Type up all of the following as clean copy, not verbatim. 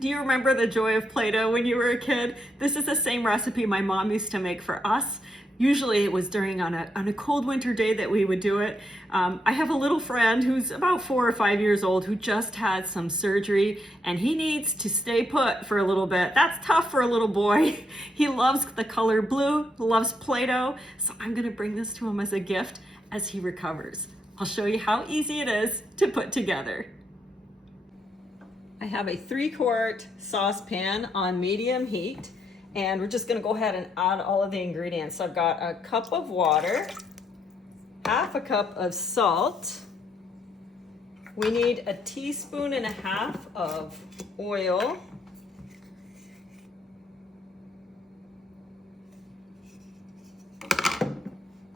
Do you remember the joy of Play-Doh when you were a kid? This is the same recipe my mom used to make for us. Usually it was on a cold winter day that we would do it. I have a little friend who's about 4 or 5 years old who just had some surgery and he needs to stay put for a little bit. That's tough for a little boy. He loves the color blue, loves Play-Doh, so I'm gonna bring this to him as a gift as he recovers. I'll show you how easy it is to put together. I have a 3-quart saucepan on medium heat, and we're just gonna go ahead and add all of the ingredients. So I've got a cup of water, half a cup of salt. We need a 1.5 teaspoons of oil.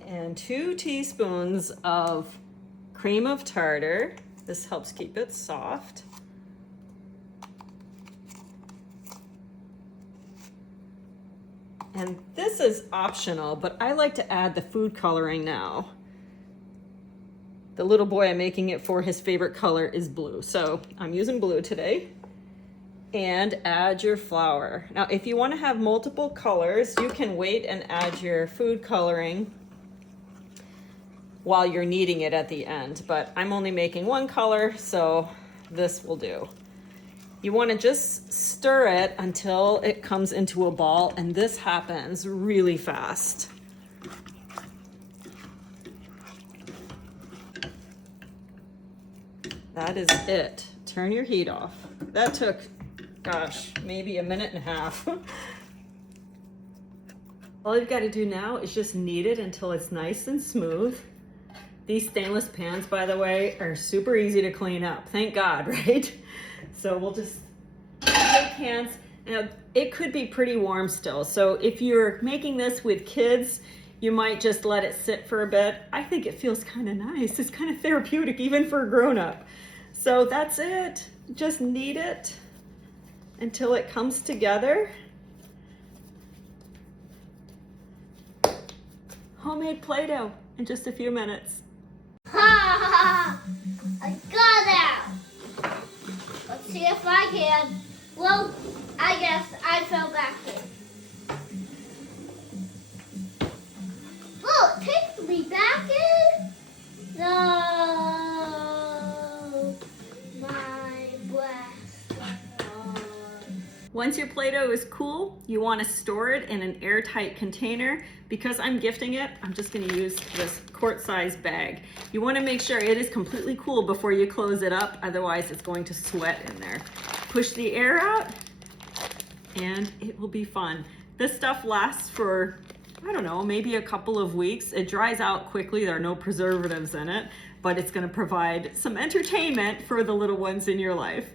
And 2 teaspoons of cream of tartar. This helps keep it soft. And this is optional, but I like to add the food coloring now. The little boy I'm making it for, his favorite color is blue, so I'm using blue today. And add your flour. Now, if you want to have multiple colors, you can wait and add your food coloring while you're kneading it at the end, but I'm only making one color, so this will do. You want to just stir it until it comes into a ball, and this happens really fast. That is it. Turn your heat off. That took, gosh, maybe 1.5 minutes. All you've got to do now is just knead it until it's nice and smooth. These stainless pans, by the way, are super easy to clean up. Thank God, right? So we'll just take hands. Now, it could be pretty warm still. So if you're making this with kids, you might just let it sit for a bit. I think it feels kind of nice. It's kind of therapeutic even for a grown-up. So that's it. Just knead it until it comes together. Homemade Play-Doh in just a few minutes. Ha! I got out! Let's see if I can. Well, I guess I fell back in. Oh, it takes me back in? No! My breast. Once your Play-Doh is cool, you want to store it in an airtight container. Because I'm gifting it, I'm just going to use this quart-sized bag. You want to make sure it is completely cool before you close it up, otherwise it's going to sweat in there. Push the air out, and it will be fun. This stuff lasts for, I don't know, maybe a couple of weeks. It dries out quickly, there are no preservatives in it, but it's going to provide some entertainment for the little ones in your life.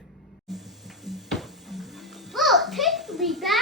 Oh, it takes me back.